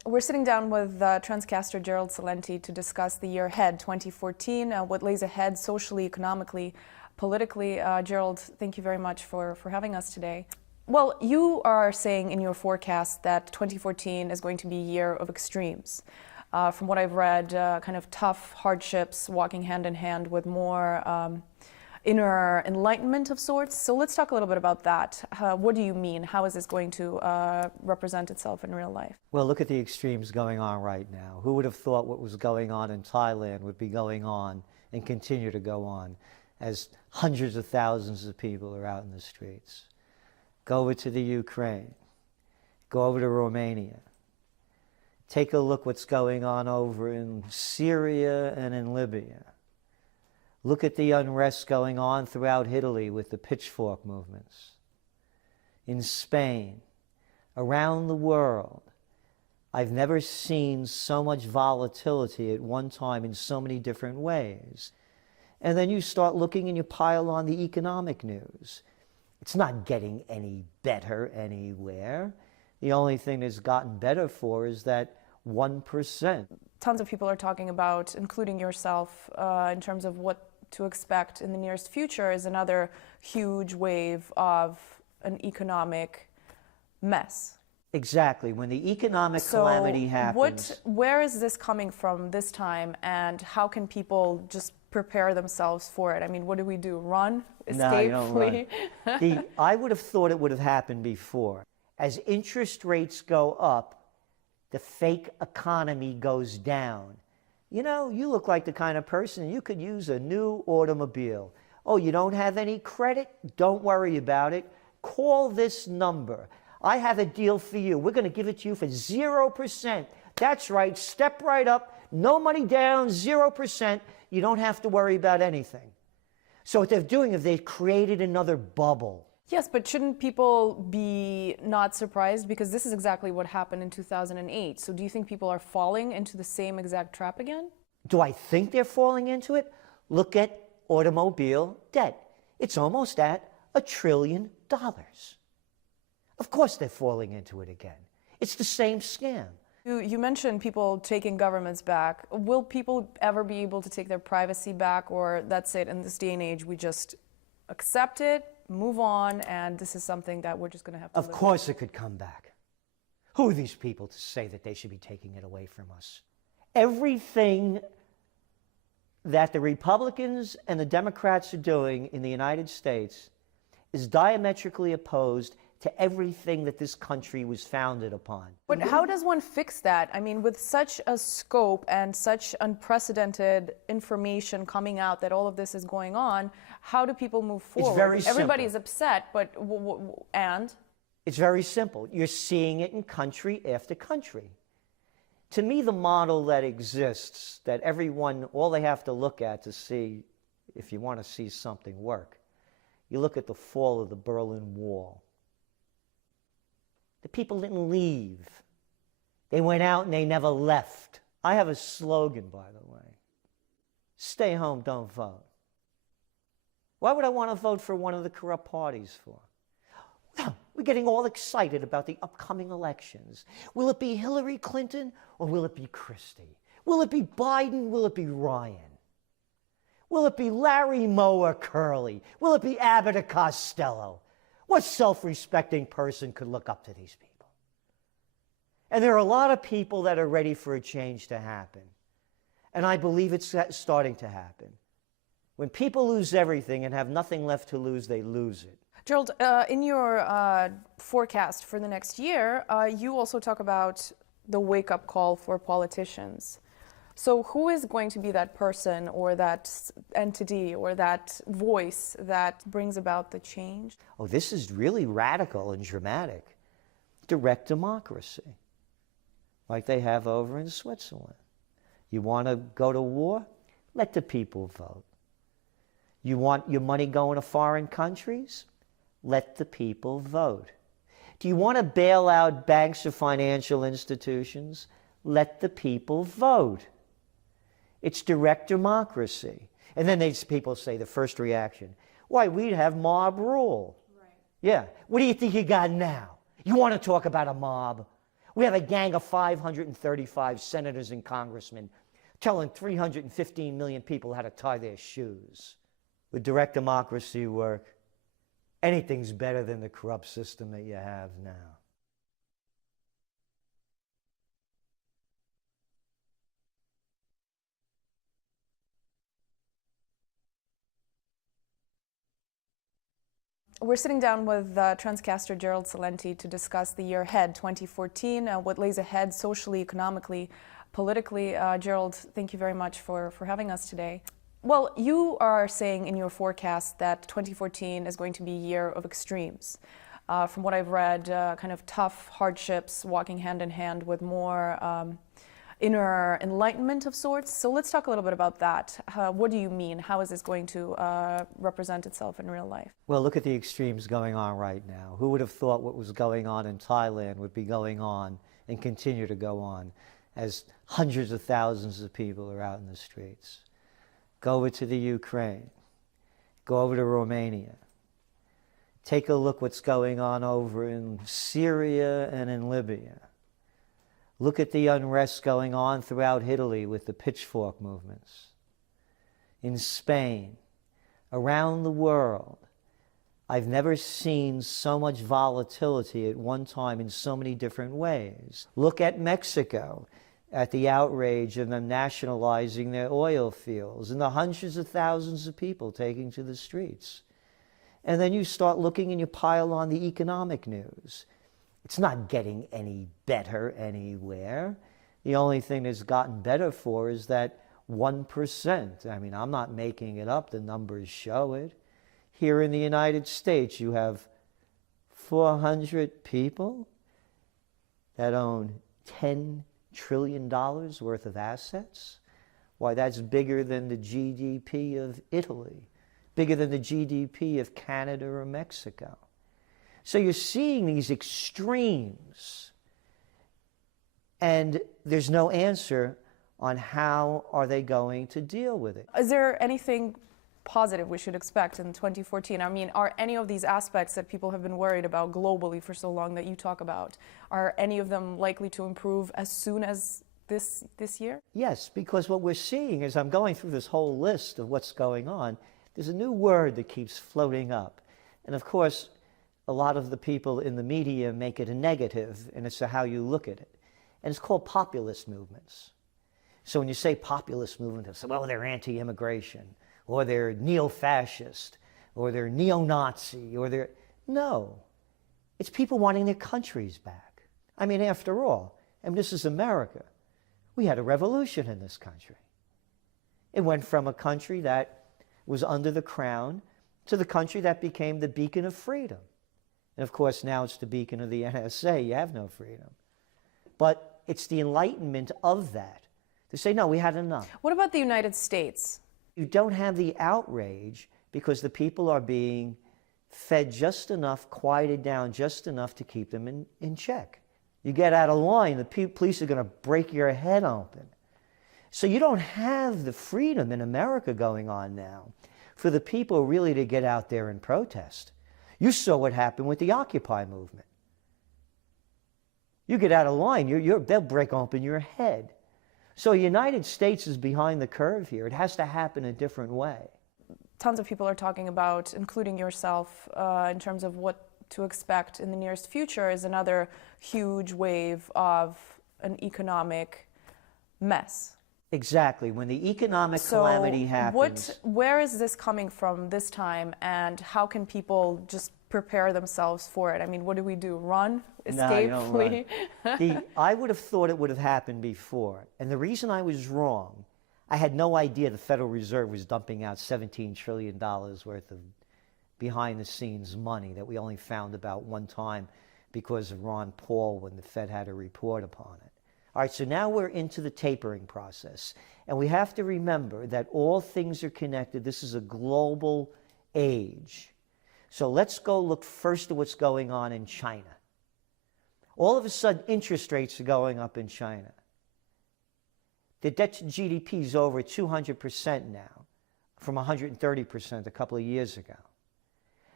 We're sitting down with transcaster GERALD CELENTE to discuss the year ahead, 2014, what lays ahead socially, economically, politically. GERALD, thank you very much for having us today. Well, you are saying in your forecast that 2014 is going to be a year of extremes. From what I've read, kind of tough hardships walking hand in hand with more inner enlightenment of sorts. So let's talk a little bit about that. What do you mean? How is this going to represent itself in real life? Well, look at the extremes going on right now. Who would have thought what was going on in Thailand would be going on and continue to go on as hundreds of thousands of people are out in the streets? Go over to the Ukraine. Go over to Romania. Take a look what's going on over in Syria and in Libya. Look at the unrest going on throughout Italy with the pitchfork movements. In Spain, around the world, I've never seen so much volatility at one time in so many different ways. And then you start looking and you pile on the economic news. It's not getting any better anywhere. The only thing that's gotten better for is that 1%. Tons of people are talking about, including yourself, in terms of what to expect in the nearest future is another huge wave of an economic mess. Exactly. When the economic calamity happens. Where is this coming from this time, and how can people just prepare themselves for it? I mean, what do we do? Run? Escape? No, Flee? I would have thought it would have happened before. As interest rates go up, the fake economy goes down. You know, you look like the kind of person, you could use a new automobile. Oh, you don't have any credit? Don't worry about it. Call this number. I have a deal for you. We're going to give it to you for 0%. That's right. Step right up. No money down, 0%. You don't have to worry about anything. So what they're doing is they've created another bubble. Yes, but shouldn't people be not surprised? Because this is exactly what happened in 2008. So do you think people are falling into the same exact trap again? Do I think they're falling into it? Look at automobile debt. It's almost at $1 trillion. Of course they're falling into it again. It's the same scam. You mentioned people taking governments back. Will people ever be able to take their privacy back, or that's it, in this day and age we just accept it, move on, and this is something that we're just going to have to live with? Of course it could come back. Who are these people to say that they should be taking it away from us? Everything that the Republicans and the Democrats are doing in the United States is diametrically opposed to everything that this country was founded upon. But how does one fix that? I mean, with such a scope and such unprecedented information coming out that all of this is going on, how do people move forward? It's very simple. Everybody's upset, but and? It's very simple. You're seeing it in country after country. To me, the model that exists, that everyone, all they have to look at to see, if you want to see something work, you look at the fall of the Berlin Wall. The people didn't leave. They went out and they never left. I have a slogan, by the way. Stay home, don't vote. Why would I want to vote for one of the corrupt parties for? Well, we're getting all excited about the upcoming elections. Will it be Hillary Clinton or will it be Christie? Will it be Biden? Will it be Ryan? Will it be Larry, Moe, or Curley? Will it be Abbott or Costello? What self-respecting person could look up to these people? And there are a lot of people that are ready for a change to happen. And I believe it's starting to happen. When people lose everything and have nothing left to lose, they lose it. GERALD, in your forecast for the next year, you also talk about the wake-up call for politicians. So who is going to be that person or that entity or that voice that brings about the change? Oh, this is really radical and dramatic. Direct democracy, like they have over in Switzerland. You want to go to war? Let the people vote. You want your money going to foreign countries? Let the people vote. Do you want to bail out banks or financial institutions? Let the people vote. It's direct democracy. And then these people say, the first reaction, why, we'd have mob rule. Right. Yeah. What do you think you got now? You want to talk about a mob? We have a gang of 535 senators and congressmen telling 315 million people how to tie their shoes. Would direct democracy work? Anything's better than the corrupt system that you have now. We're sitting down with transcaster Gerald CELENTE to discuss the year ahead, 2014, what lays ahead socially, economically, politically. Gerald, thank you very much for having us today. Well, you are saying in your forecast that 2014 is going to be a year of extremes. From what I've read, kind of tough hardships walking hand in hand with more inner enlightenment of sorts. So let's talk a little bit about that. What do you mean? How is this going to represent itself in real life? Well, look at the extremes going on right now. Who would have thought what was going on in Thailand would be going on and continue to go on as hundreds of thousands of people are out in the streets? Go over to the Ukraine. Go over to Romania. Take a look what's going on over in Syria and in Libya. Look at the unrest going on throughout Italy with the pitchfork movements. In Spain, around the world, I've never seen so much volatility at one time in so many different ways. Look at Mexico, at the outrage of them nationalizing their oil fields and the hundreds of thousands of people taking to the streets. And then you start looking and you pile on the economic news. It's not getting any better anywhere. The only thing that's gotten better for is that 1%. I mean, I'm not making it up. The numbers show it. Here in the United States, you have 400 people that own $10 trillion worth of assets. Why, that's bigger than the GDP of Italy, bigger than the GDP of Canada or Mexico. So you're seeing these extremes, and there's no answer on how are they going to deal with it. Is there anything positive we should expect in 2014? I mean, are any of these aspects that people have been worried about globally for so long that you talk about, are any of them likely to improve as soon as this year? Yes, because what we're seeing is, I'm going through this whole list of what's going on, there's a new word that keeps floating up. And of course, a lot of the people in the media make it a negative, and it's how you look at it. And it's called populist movements. So when you say populist movement, it's, well, they're anti-immigration, or they're neo-fascist, or they're neo-Nazi, or they're... No. It's people wanting their countries back. I mean, after all, and this is America, we had a revolution in this country. It went from a country that was under the crown to the country that became the beacon of freedom. And of course, now it's the beacon of the NSA. You have no freedom. But it's the enlightenment of that to say, no, we had enough. What about the United States? You don't have the outrage because the people are being fed just enough, quieted down just enough to keep them in check. You get out of line, the police are going to break your head open. So you don't have the freedom in America going on now for the people really to get out there and protest. You saw what happened with the Occupy movement. You get out of line, they'll break open your head. So the United States is behind the curve here. It has to happen a different way. Tons of people are talking about, including yourself, in terms of what to expect in the nearest future is another huge wave of an economic mess. Exactly. When the economic calamity happens... Where is this coming from this time, and how can people just prepare themselves for it? I mean, what do we do? Run? Escape? No, flee? I would have thought it would have happened before. And the reason I was wrong, I had no idea the Federal Reserve was dumping out $17 trillion worth of behind-the-scenes money that we only found about one time because of Ron Paul when the Fed had a report upon it. All right, so now we're into the tapering process. And we have to remember that all things are connected. This is a global age. So let's go look first at what's going on in China. All of a sudden, interest rates are going up in China. The debt to GDP is over 200% now, from 130% a couple of years ago.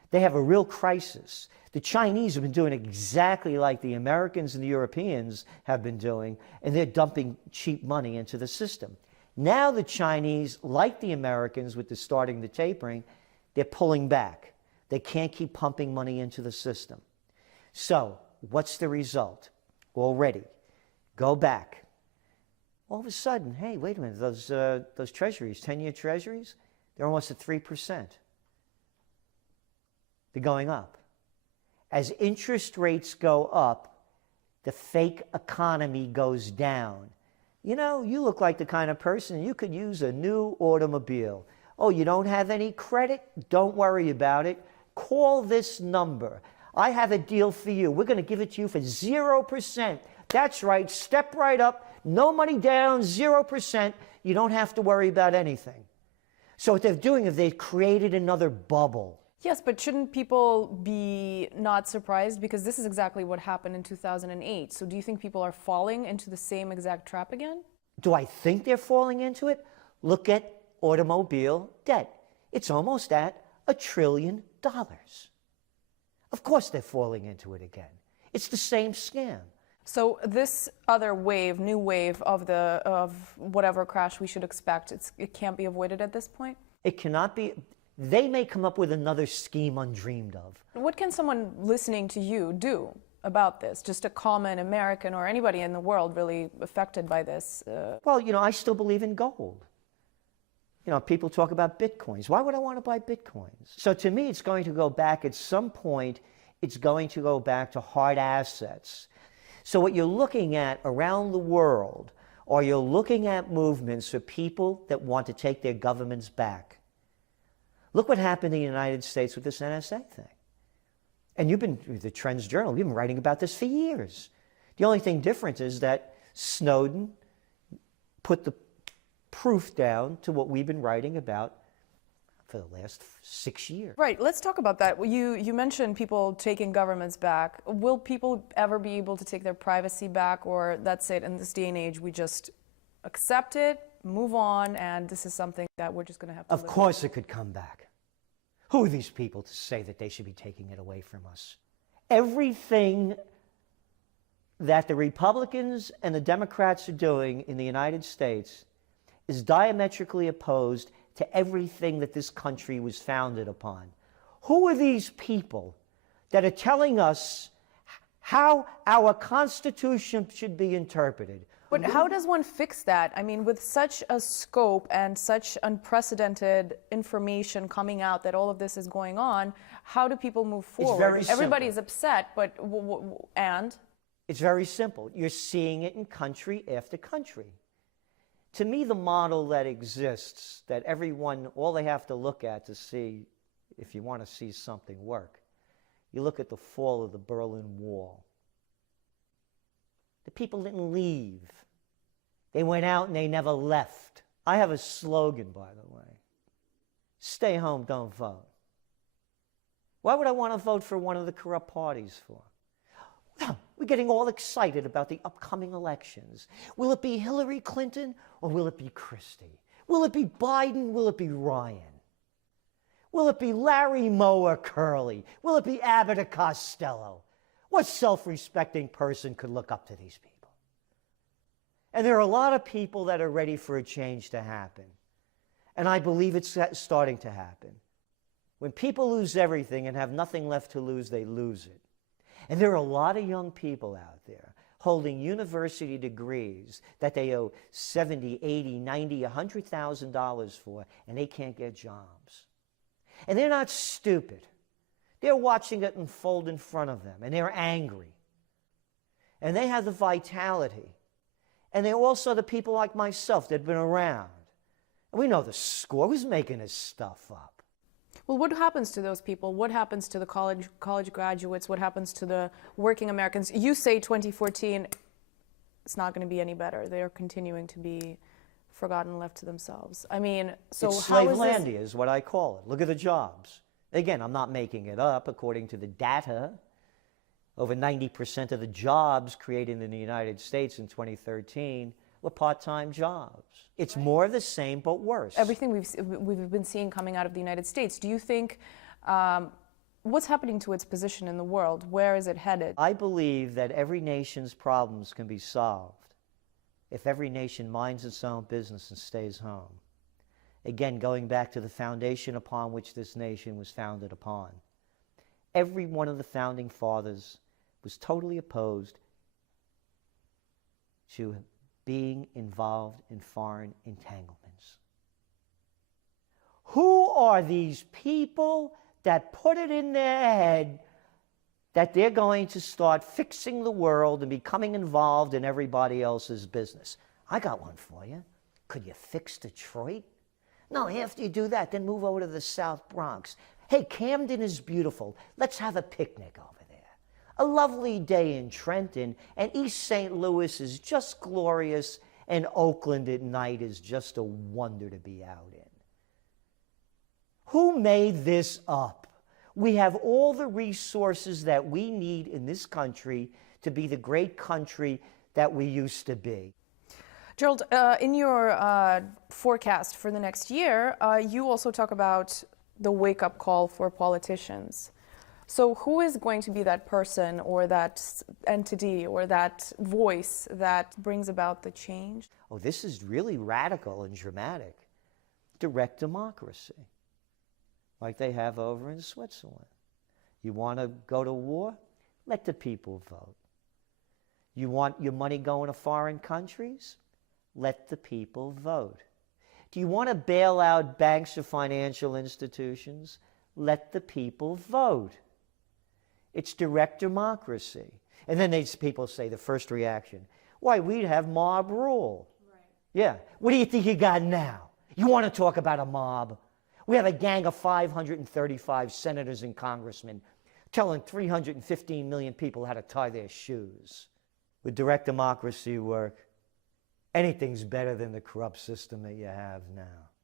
They have a real crisis. The Chinese have been doing exactly like the Americans and the Europeans have been doing, and they're dumping cheap money into the system. Now the Chinese, like the Americans with the starting the tapering, they're pulling back. They can't keep pumping money into the system. So what's the result? Already, go back. All of a sudden, hey, wait a minute, those treasuries, 10-year treasuries, they're almost at 3%. They're going up. As interest rates go up, the fake economy goes down. You know, you look like the kind of person, you could use a new automobile. Oh, you don't have any credit? Don't worry about it. Call this number. I have a deal for you. We're going to give it to you for 0%. That's right. Step right up. No money down, 0%. You don't have to worry about anything. So what they're doing is they've created another bubble. Yes, but shouldn't people be not surprised? Because this is exactly what happened in 2008. So do you think people are falling into the same exact trap again? Do I think they're falling into it? Look at automobile debt. It's almost at $1 trillion. Of course they're falling into it again. It's the same scam. So this other wave, new wave of whatever crash we should expect, it can't be avoided at this point? It cannot be. They may come up with another scheme undreamed of. What can someone listening to you do about this? Just a common American or anybody in the world really affected by this? Well, you know, I still believe in gold. You know, people talk about bitcoins. Why would I want to buy bitcoins? So to me, it's going to go back at some point, it's going to go back to hard assets. So what you're looking at around the world, or you're looking at movements for people that want to take their governments back. Look what happened in the United States with this NSA thing. And you've been, the Trends Journal, you've been writing about this for years. The only thing different is that Snowden put the proof down to what we've been writing about for the last 6 years. Right, let's talk about that. You mentioned people taking governments back. Will people ever be able to take their privacy back, or that's it, in this day and age we just accept it, move on, and this is something that we're just going to have to live with? Of course it could come back. Who are these people to say that they should be taking it away from us? Everything that the Republicans and the Democrats are doing in the United States is diametrically opposed to everything that this country was founded upon. Who are these people that are telling us how our Constitution should be interpreted? But how does one fix that? I mean, with such a scope and such unprecedented information coming out that all of this is going on, how do people move forward? It's very simple. Everybody's upset, but and? It's very simple. You're seeing it in country after country. To me, the model that exists, that everyone, all they have to look at to see, if you want to see something work, you look at the fall of the Berlin Wall. The people didn't leave. They went out and they never left. I have a slogan, by the way. Stay home, don't vote. Why would I want to vote for one of the corrupt parties for? Well, we're getting all excited about the upcoming elections. Will it be Hillary Clinton or will it be Christie? Will it be Biden? Will it be Ryan? Will it be Larry, Moe, or Curley? Will it be Abbott or Costello? What self-respecting person could look up to these people? And there are a lot of people that are ready for a change to happen. And I believe it's starting to happen. When people lose everything and have nothing left to lose, they lose it. And there are a lot of young people out there holding university degrees that they owe $70, $80, $90, $100,000 for, and they can't get jobs. And they're not stupid. They're watching it unfold in front of them, and they're angry. And they have the vitality. And they're also the people like myself that have been around. And we know the score. Who's making this stuff up? Well, what happens to those people? What happens to the college graduates? What happens to the working Americans? You say 2014, it's not going to be any better. They are continuing to be forgotten, left to themselves. I mean, so it's how is this? Slavelandia is what I call it. Look at the jobs. Again, I'm not making it up. According to the data, over 90% of the jobs created in the United States in 2013 were part-time jobs. It's more of the same, but worse. Everything we've been seeing coming out of the United States. Do you think What's happening to its position in the world? Where is it headed? I believe that every nation's problems can be solved if every nation minds its own business and stays home. Again, going back to the foundation upon which this nation was founded upon. Every one of the founding fathers was totally opposed to being involved in foreign entanglements. Who are these people that put it in their head that they're going to start fixing the world and becoming involved in everybody else's business? I got one for you. Could you fix Detroit? No, after you do that, then move over to the South Bronx. Hey, Camden is beautiful. Let's have a picnic over there. A lovely day in Trenton, and East St. Louis is just glorious, and Oakland at night is just a wonder to be out in. Who made this up? We have all the resources that we need in this country to be the great country that we used to be. Gerald, in your forecast for the next year, you also talk about the wake-up call for politicians. So who is going to be that person or that entity or that voice that brings about the change? Oh, this is really radical and dramatic. Direct democracy, like they have over in Switzerland. You want to go to war? Let the people vote. You want your money going to foreign countries? Let the people vote. Do you want to bail out banks or financial institutions? Let the people vote. It's direct democracy. And then people say, the first reaction, why, we'd have mob rule. Right. Yeah. What do you think you got now? You want to talk about a mob? We have a gang of 535 senators and congressmen telling 315 million people how to tie their shoes. Would direct democracy work? Anything's better than the corrupt system that you have now.